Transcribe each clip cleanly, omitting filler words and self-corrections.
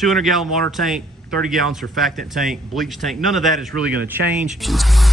200-gallon water tank, 30-gallon surfactant tank, bleach tank. None of that is really going to change. If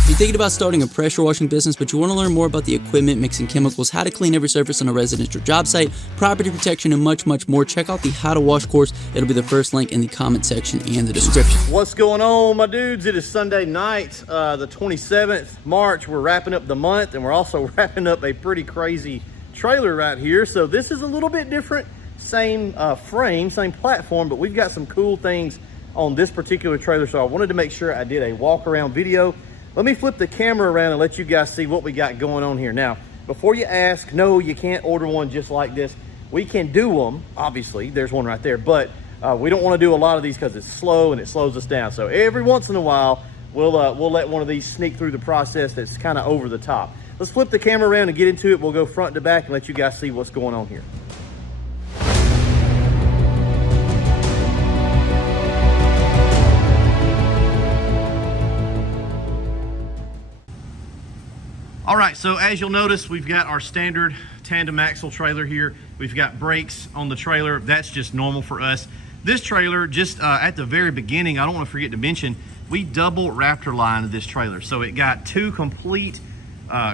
you're thinking about starting a pressure washing business, but you want to learn more about the equipment, mixing chemicals, how to clean every surface on a residential job site, property protection, and much, much more, check out the How to Wash course. It'll be the first link in the comment section and the description. What's going on, my dudes? It is Sunday night, the 27th March. We're wrapping up the month, and we're also wrapping up a pretty crazy trailer right here. So this is a little bit different. Same frame, same platform, but we've got some cool things on this particular trailer. So I wanted to make sure I did a walk around video. Let me flip the camera around and let you guys see what we got going on here. Now, before you ask, no, you can't order one just like this. We can do them, obviously, there's one right there, but we don't want to do a lot of these because it's slow and it slows us down. So every once in a while, we'll let one of these sneak through the process that's kind of over the top. Let's flip the camera around and get into it. We'll go front to back and let you guys see what's going on here. All right, so as you'll notice, we've got our standard tandem axle trailer here. We've got brakes on the trailer. That's just normal for us. This trailer, just at the very beginning, I don't want to forget to mention, we double Raptor lined this trailer. So it got two complete,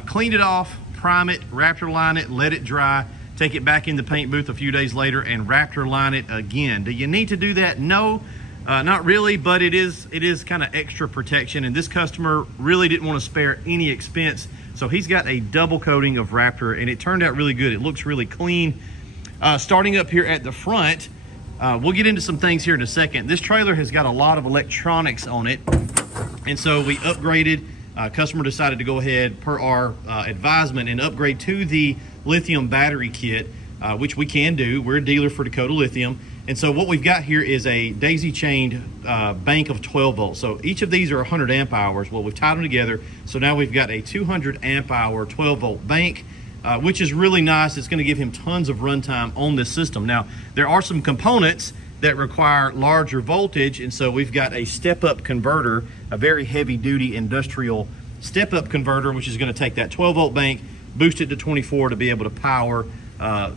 cleaned it off, prime it, Raptor line it, let it dry, take it back in the paint booth a few days later and Raptor line it again. Do you need to do that? No. Not really, but it is kind of extra protection, and this customer really didn't want to spare any expense, so he's got a double coating of Raptor, and it turned out really good. It looks really clean. Starting up here at the front, we'll get into some things here in a second. This trailer has got a lot of electronics on it, and so we upgraded. Customer decided to go ahead per our advisement and upgrade to the lithium battery kit, which we can do. We're a dealer for Dakota Lithium. And so what we've got here is a daisy chained bank of 12 volts. So each of these are 100 amp hours. Well, we've tied them together. So now we've got a 200 amp hour 12 volt bank, which is really nice. It's gonna give him tons of runtime on this system. Now, there are some components that require larger voltage. And so we've got a step up converter, a very heavy duty industrial step up converter, which is gonna take that 12 volt bank, boost it to 24 to be able to power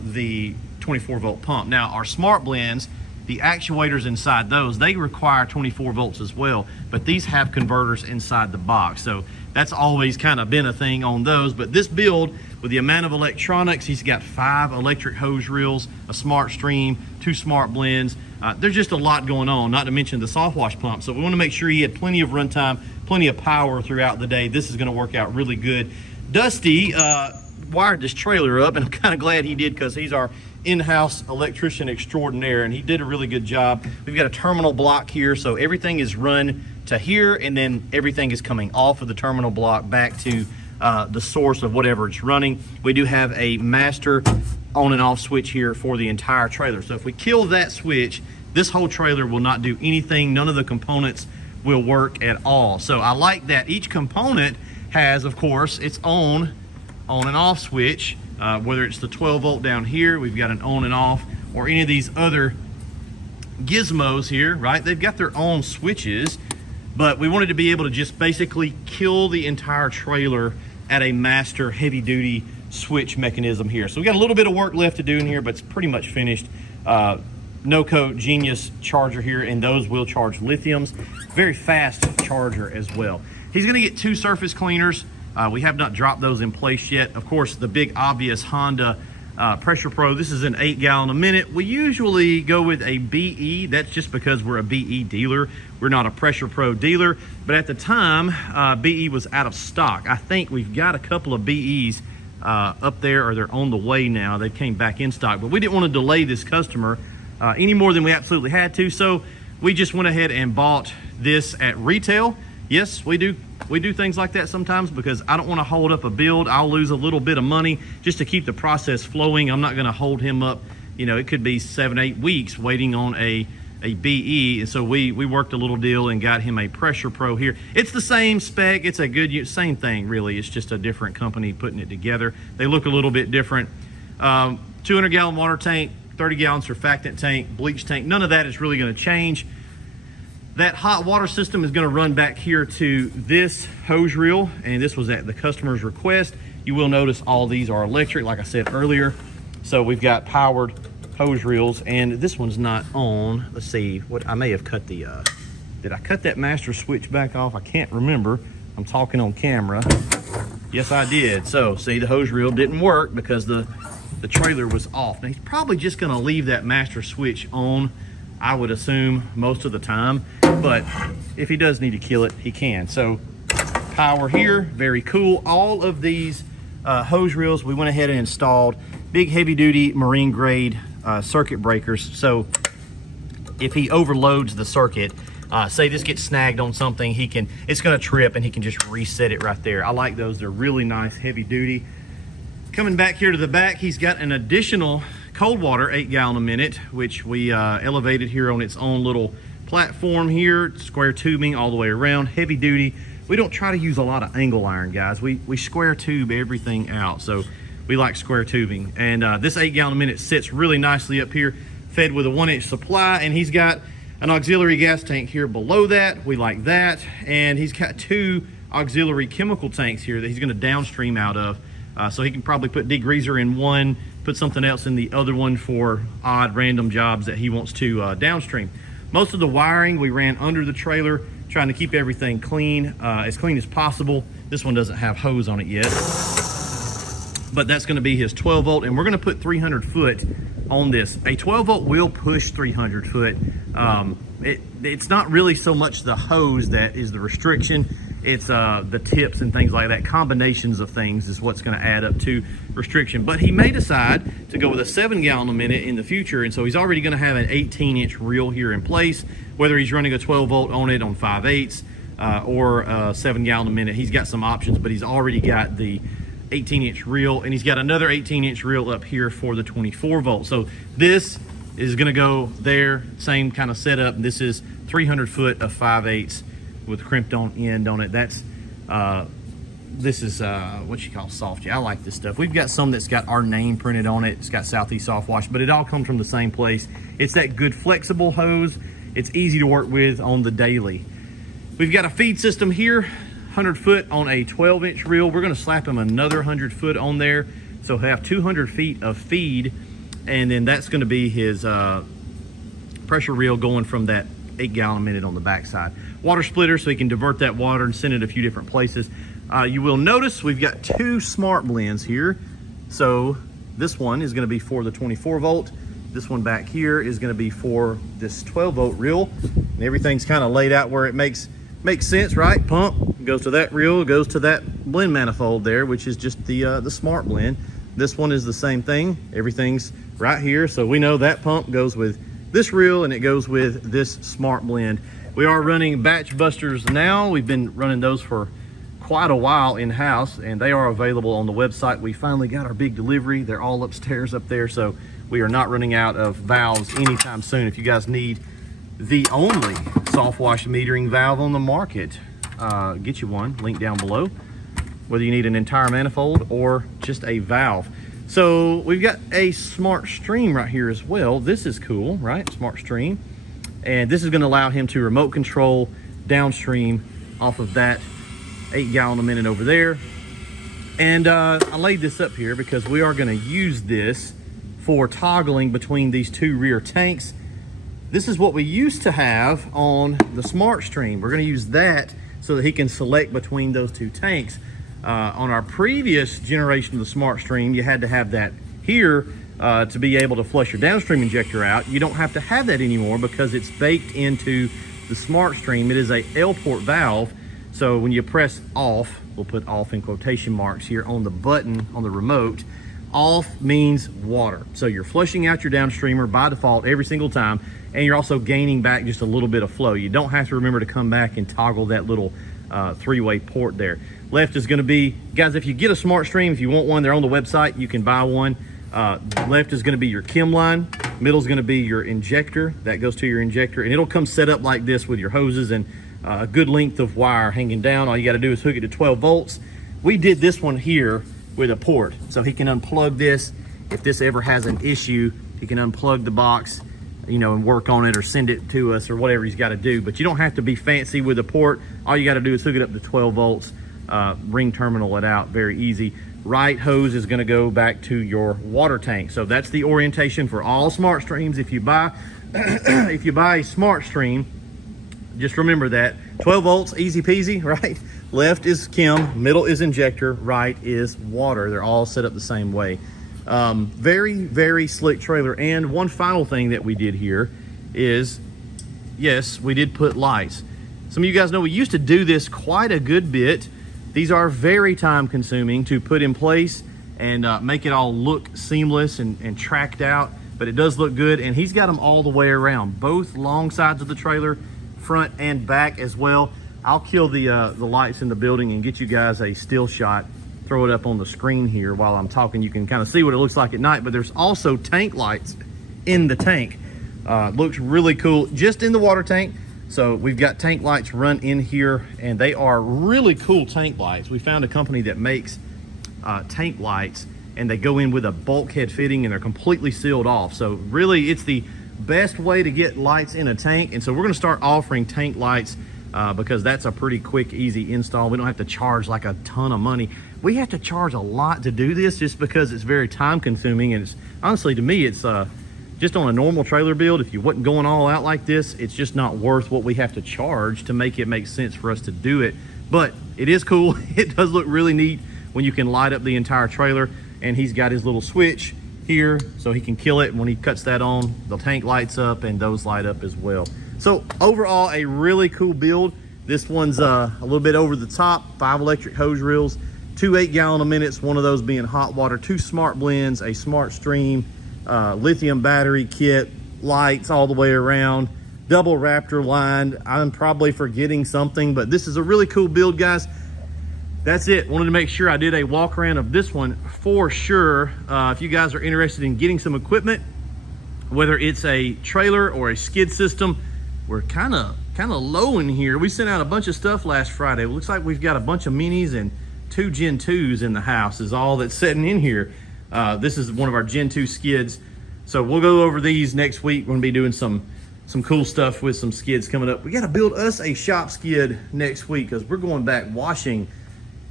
the 24 volt pump. Now our smart blends, the actuators inside those, they require 24 volts as well, but these have converters inside the box. So that's always kind of been a thing on those. But this build, with the amount of electronics, he's got 5 electric hose reels, a smart stream, 2 smart blends. There's just a lot going on, not to mention the soft wash pump. So we want to make sure he had plenty of runtime, plenty of power throughout the day. This is going to work out really good. Dusty wired this trailer up, and I'm kind of glad he did, because he's our in-house electrician extraordinaire, and he did a really good job. We've got a terminal block here, so everything is run to here, and then everything is coming off of the terminal block back to the source of whatever it's running. We do have a master on and off switch here for the entire trailer. So if we kill that switch, this whole trailer will not do anything. None of the components will work at all. So I like that each component has, of course, its own on and off switch. Whether it's the 12 volt down here, we've got an on and off, or any of these other gizmos here, right? They've got their own switches, but we wanted to be able to just basically kill the entire trailer at a master heavy duty switch mechanism here. So we got a little bit of work left to do in here, but it's pretty much finished. No-coat Genius charger here, and those will charge lithiums. Very fast charger as well. He's gonna get 2 surface cleaners. We have not dropped those in place yet. Of course, the big obvious Honda Pressure Pro. This is an 8 gallon a minute. We usually go with a BE. That's just because we're a BE dealer. We're not a Pressure Pro dealer. But at the time, BE was out of stock. I think we've got a couple of BEs up there, or they're on the way now. They came back in stock, but we didn't want to delay this customer any more than we absolutely had to. So we just went ahead and bought this at retail. Yes, we do things like that sometimes, because I don't want to hold up a build. I'll lose a little bit of money just to keep the process flowing. I'm not going to hold him up. You know, it could be 7-8 weeks waiting on a BE. And so we worked a little deal and got him a Pressure Pro here. It's the same spec. It's a good, same thing really. It's just a different company putting it together. They look a little bit different. 200 gallon water tank, 30 gallon surfactant tank, bleach tank. None of that is really going to change. That hot water system is going to run back here to this hose reel, and this was at the customer's request. You will notice all these are electric, like I said earlier. So we've got powered hose reels, and this one's not on. Let's see, what I may have cut the, did I cut that master switch back off? I can't remember. I'm talking on camera. Yes, I did. So see, the hose reel didn't work because the trailer was off. Now he's probably just gonna leave that master switch on, I would assume, most of the time, but if he does need to kill it, he can. So power here, very cool. All of these hose reels we went ahead and installed big heavy duty marine grade circuit breakers. So if he overloads the circuit, say this gets snagged on something, it's gonna trip and he can just reset it right there. I like those, they're really nice, heavy duty. Coming back here to the back, he's got an additional cold water 8 gallon a minute, which we elevated here on its own little platform here, square tubing all the way around, heavy duty. We don't try to use a lot of angle iron, guys. We square tube everything out, so we like square tubing. And this 8 gallon a minute sits really nicely up here, fed with a 1-inch supply, and he's got an auxiliary gas tank here below that. We like that. And he's got 2 auxiliary chemical tanks here that he's gonna downstream out of. So he can probably put degreaser in one, put something else in the other one for odd random jobs that he wants to downstream. Most of the wiring we ran under the trailer, trying to keep everything clean as possible. This one doesn't have hose on it yet, but that's gonna be his 12 volt, and we're gonna put 300 foot on this. A 12 volt will push 300 foot. It's not really so much the hose that is the restriction, it's the tips and things like that. Combinations of things is what's gonna add up to restriction. But he may decide to go with a 7 gallon a minute in the future, and so he's already gonna have an 18-inch reel here in place, whether he's running a 12 volt on it on 5/8 or a 7 gallon a minute. He's got some options, but he's already got the 18-inch reel, and he's got another 18-inch reel up here for the 24 volt. So this is gonna go there, same kind of setup. This is 300 foot of 5/8 with crimped on end on it. That's this is what you call soft. Yeah, I like this stuff. We've got some that's got our name printed on it. It's got Southeast Soft Wash, but it all comes from the same place. It's that good flexible hose. It's easy to work with on the daily. We've got a feed system here, 100 foot on a 12-inch reel. We're gonna slap him another 100 foot on there, so he'll have 200 feet of feed, and then that's gonna be his pressure reel going from that 8 gallon a minute on the backside. Water splitter, so he can divert that water and send it a few different places. You will notice we've got 2 smart blends here. So this one is gonna be for the 24 volt. This one back here is gonna be for this 12 volt reel. And everything's kind of laid out where it makes sense, right? Pump goes to that reel, goes to that blend manifold there, which is just the smart blend. This one is the same thing. Everything's right here. So we know that pump goes with this reel and it goes with this smart blend. We are running batch busters now. We've been running those for quite a while in-house, and they are available on the website. We finally got our big delivery. They're all upstairs up there, so we are not running out of valves anytime soon. If you guys need the only soft wash metering valve on the market, get you one, link down below, whether you need an entire manifold or just a valve. So we've got a smart stream right here as well. This is cool, right? Smart stream. And this is gonna allow him to remote control downstream off of that 8 gallon a minute over there. And I laid this up here because we are gonna use this for toggling between these 2 rear tanks. This is what we used to have on the Smart Stream. We're gonna use that so that he can select between those 2 tanks. On our previous generation of the Smart Stream, you had to have that here to be able to flush your downstream injector out. You don't have to have that anymore because it's baked into the Smart Stream. It is a L-port valve. So when you press off, we'll put off in quotation marks here on the button on the remote, off means water. So you're flushing out your downstreamer by default every single time, and you're also gaining back just a little bit of flow. You don't have to remember to come back and toggle that little 3-way port there. Left is gonna be, guys, if you get a Smart Stream, if you want one, they're on the website, you can buy one. Left is gonna be your chem line, middle is gonna be your injector, that goes to your injector, and it'll come set up like this with your hoses and a good length of wire hanging down. All you gotta do is hook it to 12 volts. We did this one here with a port, so he can unplug this. If this ever has an issue, he can unplug the box, you know, and work on it or send it to us or whatever he's gotta do. But you don't have to be fancy with a port. All you gotta do is hook it up to 12 volts, ring terminal it out, very easy. right hose is going to go back to your water tank. So that's the orientation for all Smart Streams. If you buy if you buy a Smart Stream, just remember that 12 volts, easy peasy, right? Left is chem, middle is injector, right is water. They're all set up the same way. Very, very slick trailer. And one final thing that we did here is, yes, we did put lights. Some of you guys know we used to do this quite a good bit. These are very time consuming to put in place and make it all look seamless and tracked out, but it does look good. And he's got them all the way around, both long sides of the trailer, front and back as well. I'll kill the lights in the building and get you guys a still shot, throw it up on the screen here while I'm talking. You can kind of see what it looks like at night, but there's also tank lights in the tank. Looks really cool just in the water tank. So we've got tank lights run in here, and they are really cool tank lights. We found a company that makes tank lights, and they go in with a bulkhead fitting and they're completely sealed off. So really it's the best way to get lights in a tank. And so we're going to start offering tank lights because that's a pretty quick, easy install. We don't have to charge like a ton of money. We have to charge a lot to do this just because it's very time consuming. And it's honestly, to me, it's just on a normal trailer build, if you wasn't going all out like this, it's just not worth what we have to charge to make it make sense for us to do it. But it is cool. It does look really neat when you can light up the entire trailer. And he's got his little switch here so he can kill it. When he cuts that on, the tank lights up and those light up as well. So overall, a really cool build. This one's a little bit over the top. 5 electric hose reels, 2 8-gallon a minutes, one of those being hot water, 2 smart blends, a Smart Stream, lithium battery kit, lights all the way around, double Raptor line. I'm probably forgetting something, but this is a really cool build, guys. That's it. Wanted to make sure I did a walk around of this one for sure. If you guys are interested in getting some equipment, whether it's a trailer or a skid system, we're kind of low in here. We sent out a bunch of stuff last Friday. It looks like we've got a bunch of minis and 2 Gen 2s in the house is all that's sitting in here. This is one of our Gen 2 skids. So we'll go over these next week. We're gonna be doing some cool stuff with some skids coming up. We gotta build us a shop skid next week because we're going back washing.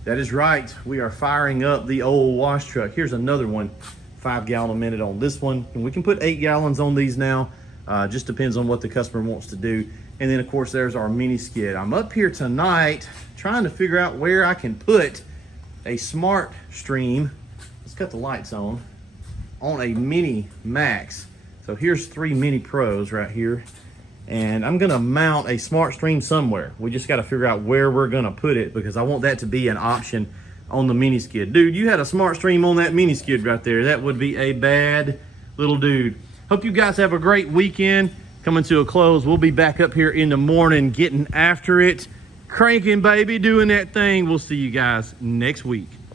That is right, we are firing up the old wash truck. Here's another one, 5 gallon a minute on this one. And we can put 8 gallons on these now. Just depends on what the customer wants to do. And then of course there's our mini skid. I'm up here tonight trying to figure out where I can put a Smart Stream. Let's cut the lights on a Mini Max. So here's 3 Mini Pros right here. And I'm gonna mount a Smart Stream somewhere. We just gotta figure out where we're gonna put it because I want that to be an option on the mini skid. Dude, you had a Smart Stream on that mini skid right there. That would be a bad little dude. Hope you guys have a great weekend. Coming to a close. We'll be back up here in the morning getting after it. Cranking, baby, doing that thing. We'll see you guys next week.